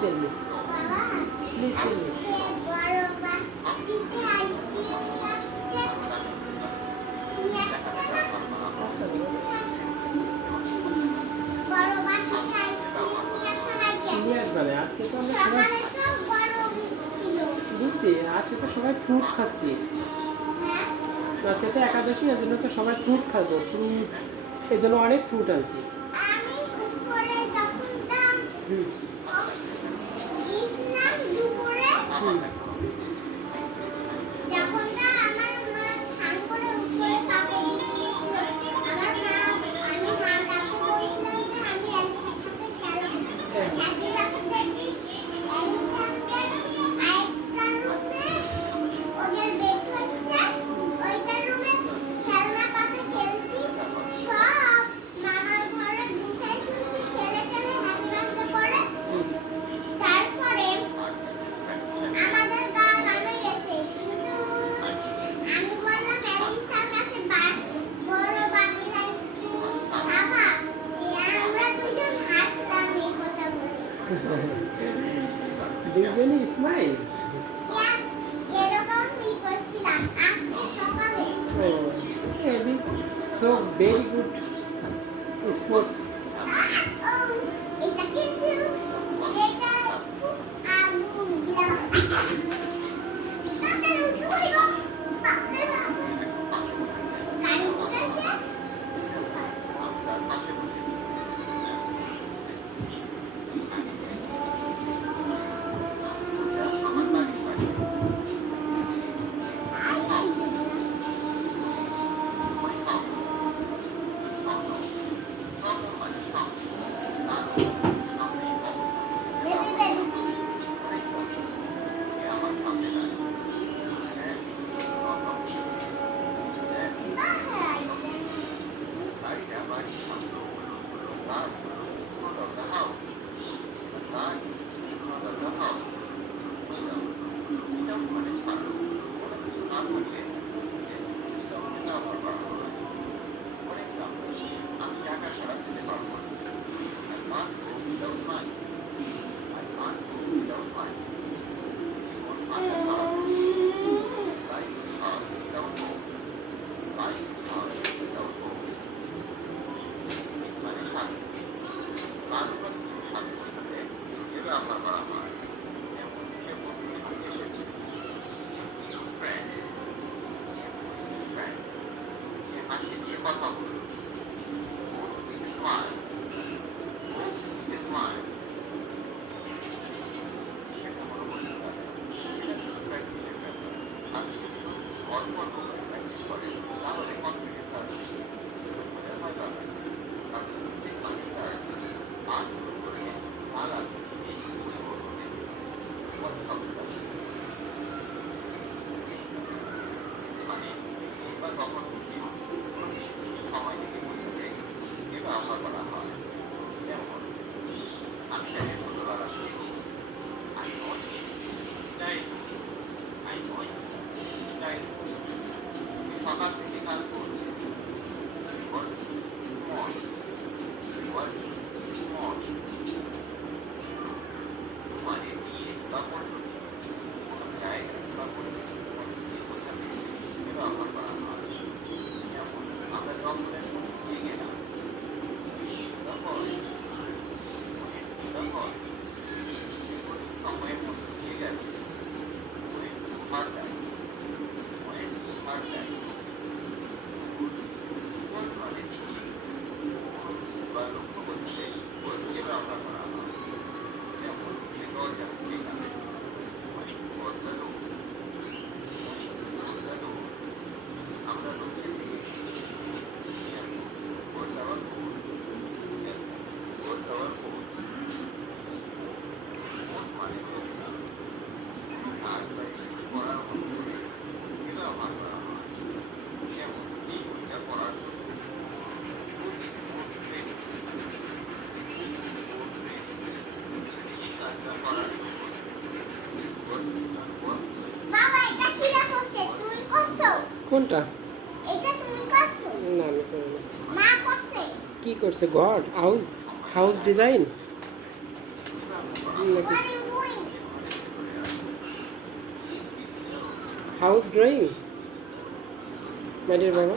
tell me. Please tell me. আচ্ছা বলো। চিনি আসবে না। আজকে তো আমরা সবাই বুঝছি, আজকে তো সবাই ফ্রুট খাচ্ছি। আজকে তো একাদশী, এর জন্য তো সবাই ফ্রুট খাবো। ফ্রুট এই জন্য অনেক ফ্রুট আছে। হুম হুম দুইজনই smile. So very good sports. কোনটা? এটা তুমি করছো? না আমি করিনি। মা করছে। কি করছে? ঘর, হাউস ডিজাইন। নাকি What are you doing? House drawing my dear বাবা